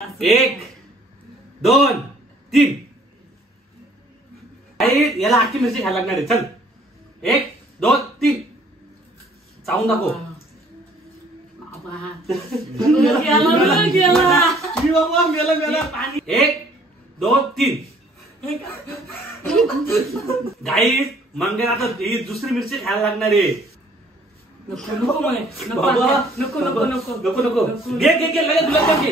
1 2 3 याला आखी मिरची खायला लागणार आहे. चल 1 2 3 चावून दाखव. गेला 1 2 3 गाईस मंगेला आता ही दुसरी मिरची खायला लागणार आहे. नको नको नको नको नको नको नको घे घे घे लगेच गुलाबजाम घे.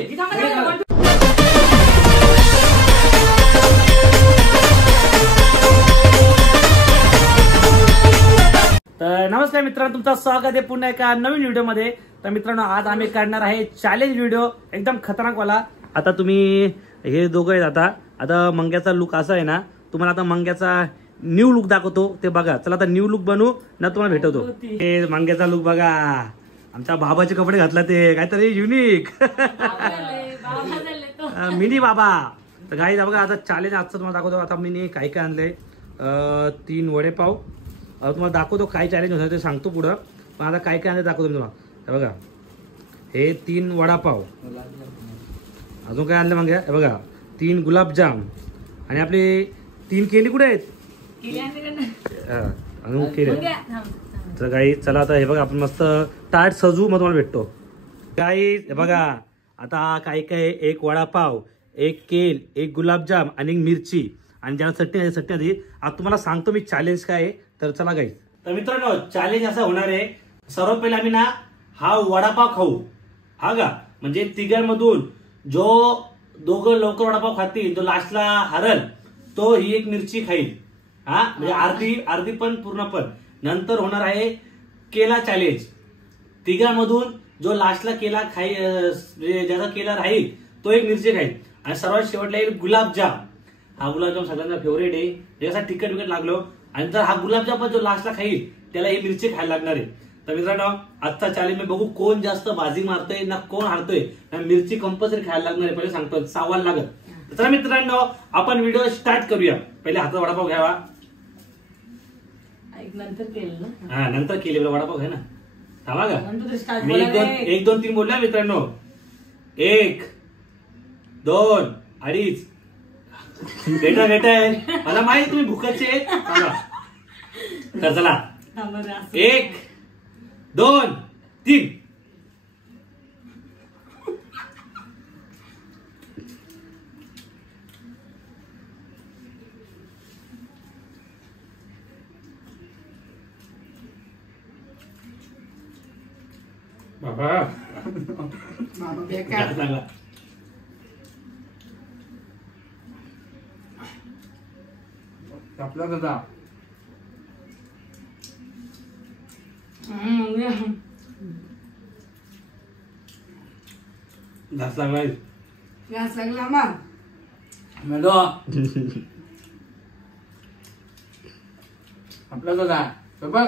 तर नमस्कार मित्रांनो, तुमचं स्वागत आहे पुन्हा एका नवीन व्हिडिओमध्ये. तर मित्रांनो, आज आम्ही काढणार आहे चॅलेंज व्हिडिओ, एकदम खतरनाक वाला. आता तुम्ही हे दोघं आहेत. आता मंग्याचा लुक असा आहे ना, तुम्हाला आता मंग्याचा न्यू लुक दाखवतो, ते बघा. चला आता न्यू लुक बनवू ना, तुम्हाला भेटवतो. हे मंग्याचा लुक बघा, आमच्या बाबाचे कपडे घातला, ते काहीतरी युनिक मिनी बाबा. तर गाईज बघा, आता चॅलेंज आजचं तुम्हाला दाखवतो. आता मी काय काय आणलंय, 3 वडेपाव. तुम्हाला दाखवतो काय चॅलेंज होतं ते सांगतो पुढं, पण आता काय काय आणलं दाखवतो तुम्हाला. हे बघा, हे 3 वडापाव. अजून काय आणलं मग, हे बघा 3 गुलाबजाम आणि आपले 3 केली कुठे आहेत, अजून केले. तर गाई चला आता हे बघा, आपण मस्त ताट सजू, मग तुम्हाला भेटतो. गाई हे बघा, आता काय काय, 1 वडापाव, 1 केल, 1 गुलाबजाम आणि 1 मिरची आणि ज्याला चटणी आहे चटणी आधी. आता तुम्हाला सांगतो मी चॅलेंज काय आहे. तर चला गाई. तर मित्रांनो, चॅलेंज असं होणार आहे, सर्वात पहिले आम्ही ना हा वडापाव खाऊ. हा का, म्हणजे तिघांमधून जो दोघं लवकर वडापाव खातील, जो लास्टला हरल, तो ही 1 मिरची खाईल. हा म्हणजे अर्धी पण पूर्ण पण. नंतर होणार आहे केला चॅलेंज. तिघांमधून जो लास्टला केला ज्याचा केला राहील तो 1 मिरची खाईल. आणि सर्वात शेवटला येईल गुलाबजाम. हा गुलाबजाम सगळ्यांना फेवरेट आहे, ज्याचा तिखट विकट लागलो. आणि जर हा गुलाबजाम जो लास्टला खाईल त्याला ही मिरची खायला लागणार आहे. तर मित्रांनो, आजचा चॅलेंज मी बघू कोण जास्त बाजी मारतोय ना कोण हारतोय. मिरची कंपल्सरी खायला लागणार आहे, पहिले सांगतो, सावाल लागत. तर मित्रांनो, आपण व्हिडिओ स्टार्ट करूया. पहिले हातात वडापाव घ्यावा. नंतर केलं ना, हा नंतर केले वडापाव घ्या ना. थांबा का, मी 1 2 3 बोलला मित्रांनो. 1 2 2.5 बेटा मला माहिती तुम्ही भुकाचे. तर चला 1 2 3 बाबा आपला कसा घास लागलाय. घास लागला मग मेलो आपला कसा बघ.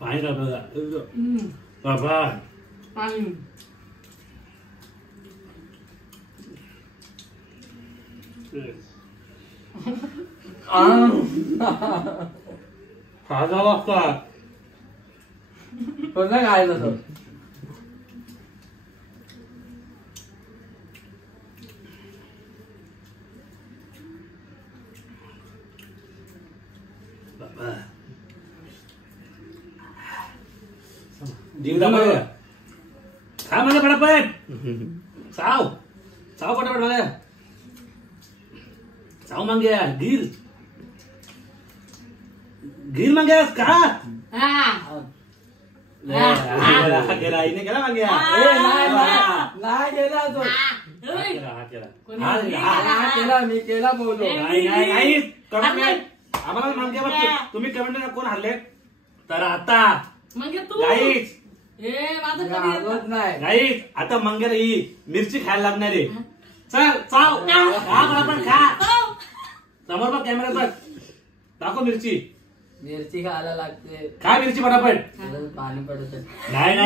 पाणी का बाबा पाणी खाजा वाजता कसं काय तसं. जीवदा मला खा मला पटापट. चाव पटापट मला चाव मांग्या. गिर मांग्यास का गेला आईने केला मांग्या. नाही गेला तो, केला मी केला बोललो. नाही कमेंट आम्हाला मांग्या. तुम्ही कमेंट कोण हरले. तर आता गाईस नाही, आता मंग्याला ही मिरची खायला लागणार आहे. चल चाव पण खा. समोर बघ कॅमेरा बघ, दाखव मिरची. मिरची खायला लागते. काय मिरची पटापट. पाणी पडत नाही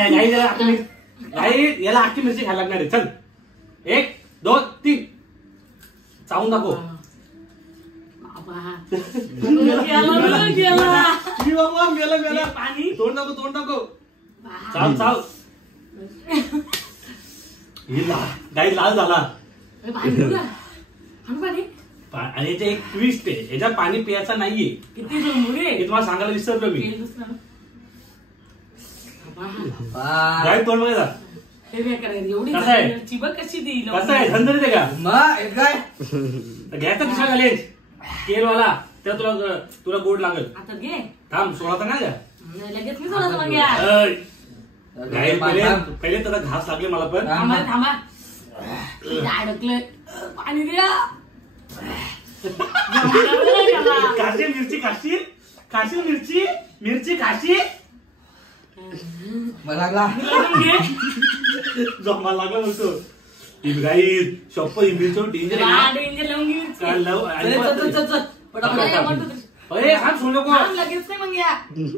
याला आखी मिरची खायला लागणार आहे. चल 1 2 3 चावून दाखव. बाबा. गेला, गेला. मी बाबा मेला पाणी. तोंड नको चाल गाई लाल झाला. आणि याचे एक ट्विस्ट आहे, याच्या पाणी प्यायचा नाहीये. किती जमूरे हे तुम्हाला सांगायला विसरलो मी. गाई तोंड बघा एवढी कसं आहे? चिबक कशी दी कसं आहे धंदरीत आहे का? मग काय घ्यायचा दुसरा घालेल केलवाला त्या तुला गोड लागल. आता घे थांब सोळा नाही का लगेच मी सोडा मग या. गाई पहिले त्याला घास लागले मला पण. थांबा अडकलंय पाणी द्या. काशी मिरची काशी मला लागला जमा लागला बोलतो. गाई शप्प मिरची डेंजर अरे सांग सोड नको लगेच नाही मग या.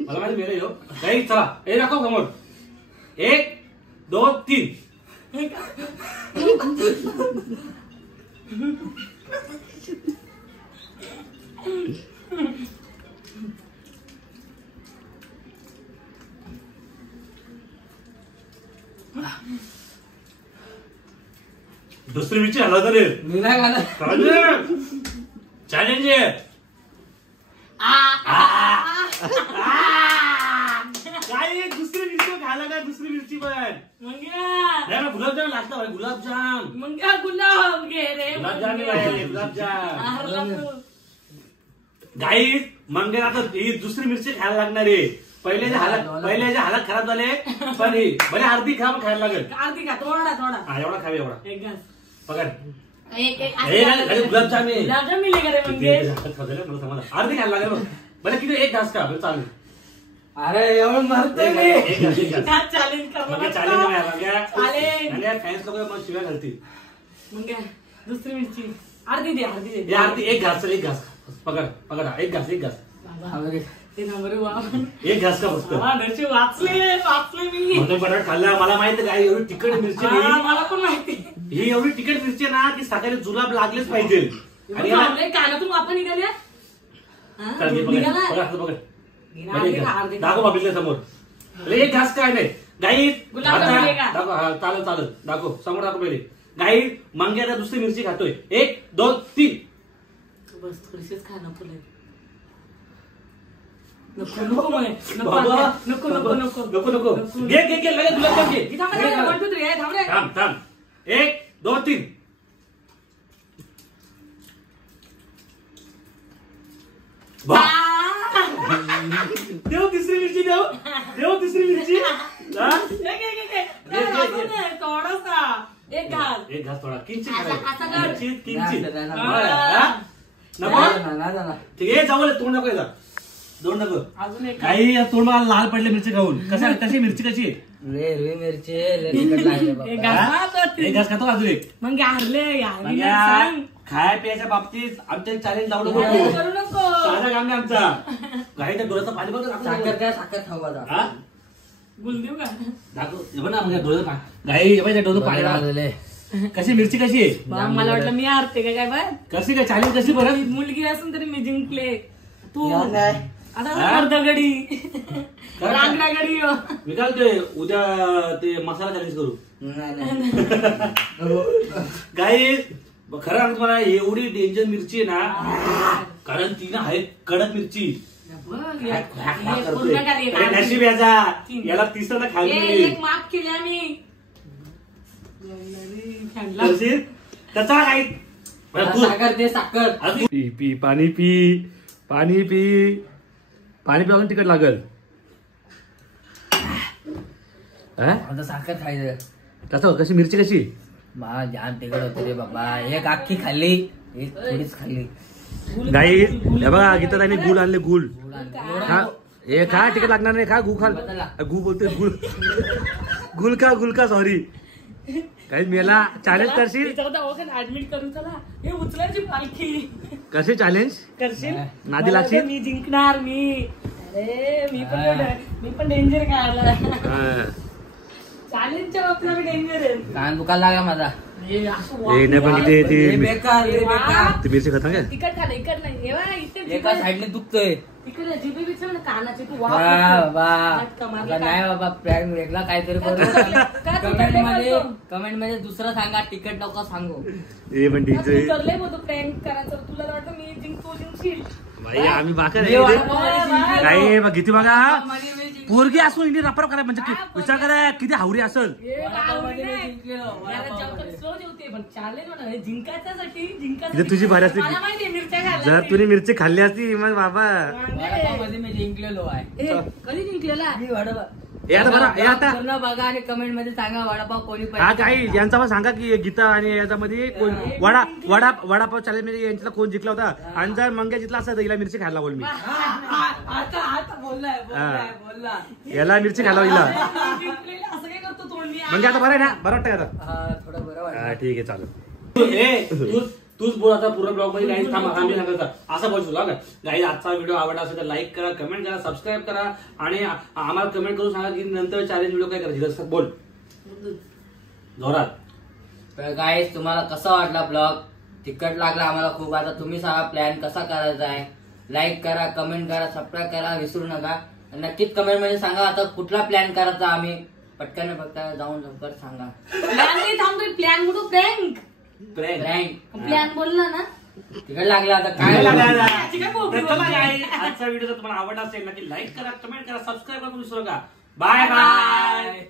मला माहिती मेरे हो गाई चला हे दाखव समोर 1 2 3 दुसरी मिरची हलवत रे. मी नाही घालत. चॅलेंज आहे. काय दुसरी मिरची खायला काय दुसरी मिरची पण मग या. गुलाबजाम लागतं भाई गुलाबजाम. मग या गुलाब घे रे. गुलाबजाम गाई मंगे आता ही दुसरी मिरची खायला लागणार आहे. पहिल्याचे हालत खराब झाले पण ही बरे अर्धी खा खायला लागेल. अर्धी का थोडा एवढा खावे एवढा एक घास पकड. गुलाबजाम मिले का रे म्हणजे अर्धी खायला लागेल बरं किती एक घास का चालेल. अरे एवढं मारतोय मी. चॅलेंज फॅन्स लोक मग शिव्या घालतील. मग काय दुसरी मिरची अर्धी दे अर्धी एक घास पकड एक घास ते नंबर वा. एक घास का फक्त वाचले मी. बटाट खाल्ला मला माहिती काय एवढी तिखट मिरची मला पण माहिती. ही एवढी तिखट मिरची ना की सकाळी जुलाब लागलेच पाहिजे. आणि कानातून वापर निघाल्या दाखव बाबीच्या समोर. एक घास काय नाही गाई चालत दाखव समोर दाखव पहिले. गाई मंग्याला दुसरी मिरची खातोय 1 2 3 बस थोडीशीच खा नको नको घे लगेच गुलाबजाम घे. थांब 1 2 3 देव तिसरी मिरची देव तिसरी मिरची. थोडासा एक घास थोडा किंचित ठीक आहे जाऊ तोंड नको याचा दोन नको अजून एक काही तोंड मला लाल पडले मिरची खाऊन. कशी मिरची कशी हिरवी मिरची एक घास खातो अजून एक. मग हारले खाय प्यायच्या बाबतीत आमच्या चॅलेंज लावलं करू नको. साधा काम नाही आमचा. गाईच्या डोळ्याचं पाणी बघ साखर खाऊ आता. बोल देऊ का दाखव ना म्हणजे डोळ्याचं गाई डोळ्याचं पाणी. कशी मिरची कशी आहे. मला वाटलं मी हारते काय बाय. कशी काय चॅलेंज कशी बरं मुलगी असून तरी मी जिंकले. तू नाही आता अर्धगडी रांगडागडी मी काय ते उद्या ते मसाला चॅलेंज करू. गाई खरं सांगतो मला एवढी डेंजर मिरची आहे ना कारण ती ना आहे कडक मिरची. नशीब याला तिसरा खायला माफ केले आम्ही त्याचा काय साखर ते साखर पी पाणी पिऊन तिकट लागल. आता साखर खायचं कसं कशी मिरची कशी मा जाम तिकड होते रे बाबा. एक अख्खी खाल्ली एक थोडीच खाल्ली. गाई हे बघा गीता त्यांनी गुळ आणले गुळ. हे खा तिकट लागणार नाही. खा गु खाल गु बोलते गुल का सॉरी. काही मेला चॅलेंज करशील ऍडमिट करून चला हे उचलायची पालखी. कसे चॅलेंज करशील नादी लागशील. मी जिंकणार अरे मी पण डेंजर काय आला. चॅलेंजच्या बाबतीत डेंजर आहे. कान दुकान लागा माझा. हे असं हे नाही पण लय ती बेकार लय बेकार ती मिरची खाता काय तिकट खाल्लं इकट नाही हे बघा, इथे एका साईडने दुखतोय तिकडे जिबी बिचर ना कानाचे तू बाबा आता नाही बाबा प्रँक वेगळा काहीतरी कमेंट मध्ये दुसरं सांगा तिकट नको सांगू हे पण टीचे करले बोलतो प्रँक करायचं तुला तर वाटतं मी जिंकशील भाई आम्ही बाकर मी वडापावमध्ये जिंकलेलो. काय बघ किती बघा वडापावमध्ये मी जिंकलेलो. पोरगी असून इंडियन रप्पर करा म्हणजे विचार करा किती हावरी असेल वडापावमध्ये मी जिंकलेलो. स्लो जेवते पण चॅलेंज म्हणा हे जिंकायच्यासाठी इथे तुझी भारी असते. मला माहितीये मिरच्या खायला जर तुम्ही मिरची खाल्ली असती मग बाबा वडापावमध्ये मी जिंकलेलो आहे कधी जिंकलेला मी वडापाव हे आता बरं, हे आता पूर्ण बघा आणि कमेंट मध्ये सांगा वडापाव कोणी हा काही यांचा पण सांगा की गीता आणि याच्यामध्ये कोण वडापाव चॅलेंज मध्ये यांच्याला कोण जिंकला होता आणि जर मंग्या जिंकला असता तर हिला मिरची खायला बोल मी आता बोललाय याला मिरची खायला हिला जिंकलेलं असं काय करतो तोंडी म्हणजे आता बरं आहे ना बरं वाटतं का आता हा थोडं बरं वाटलं. हा ठीक आहे चालेल तूच बोल आता पूर्ण ब्लॉग मध्ये गाईज थांबा आम्ही सांगायचं असं बोल तुला काय गाईज आजचा व्हिडिओ आवडला असेल तर लाईक करा कमेंट करा सबस्क्राईब करा आणि आम्हाला कमेंट करून सांगा की नंतर चॅलेंज व्हिडिओ काय करायची जसं बोल जोरात. तर गाईस तुम्हाला कसा वाटला ब्लॉग तिकट लागला आम्हाला खूप. आता तुम्ही सांगा प्लॅन कसा करायचा आहे. लाईक करा कमेंट करा सबस्क्राईब करा विसरू नका. नक्कीच कमेंट मध्ये सांगा आता कुठला प्लॅन करायचा आम्ही पटकन फक्त जाऊन लवकर सांगा. प्लॅन नाही थांबतोय प्लॅन कुठं प्रँक प्लॅन बोलला ना तिकट लागला आता काय आजचा व्हिडिओ जर तुम्हाला आवडला असेल नक्की लाईक करा कमेंट करा सबस्क्राईब करा विसरू नका. Bye bye.